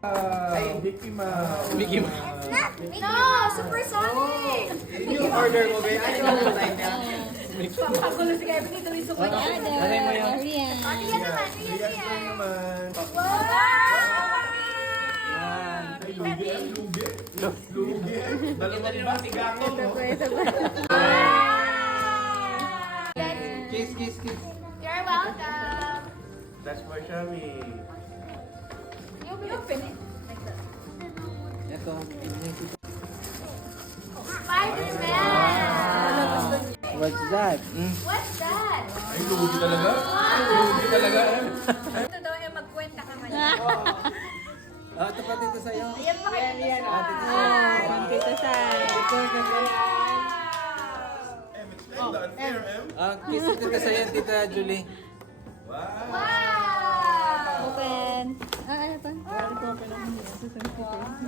Ay, Mickey Mouse. Mickey Mouse. No, Supersonic! Yung order mo, ba? Ano yung line niya? Papagulo si Kevin dito yung suko niya. Ano mo yun? Rian naman, Rian naman. Wow! Ay, lugi. Ay, lugi. Lugi. Dalawa rin naman si Gako. Kiss, kiss, kiss. You're welcome! That's for Shami. You open it. Ito. Spider-Man! What's that? What's that? Ay, lugi talaga. Ay, lugi talaga. Ito daw ay magkwenta ka man. Ah, ito pa dito sa'yo. Ayan pa kayo. Tito Sai. Ah, kiss ito ka sa'yo, Tita Julie. Wow. Wow! Open. Ano pa?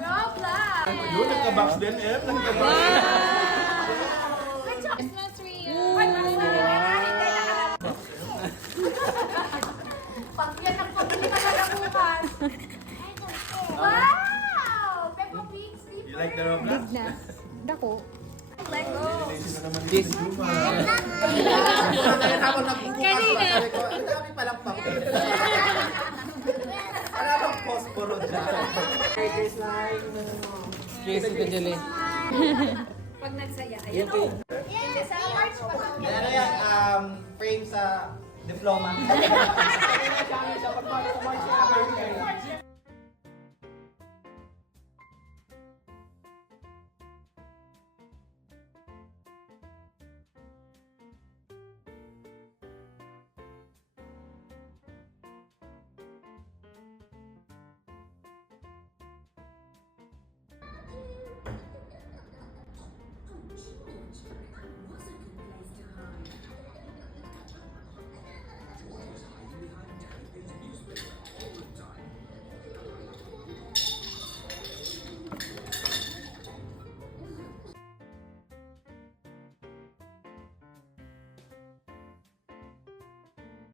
Roblox! Yun, nagka-box din, Em. Nagka-box. It's not real. Ay, pag yan ang pabili ka na bukas. Wow! Peppa Pig sleep. You like the Roblox? Na. Dako. Lego. Kiss. Kanina. Ang dami palang papel. Wala bang posporo dyan? Kiss, Tita Julie. Pag nagsaya. Yan po. Yes, sa March pa. Ano yan, frame sa diploma. March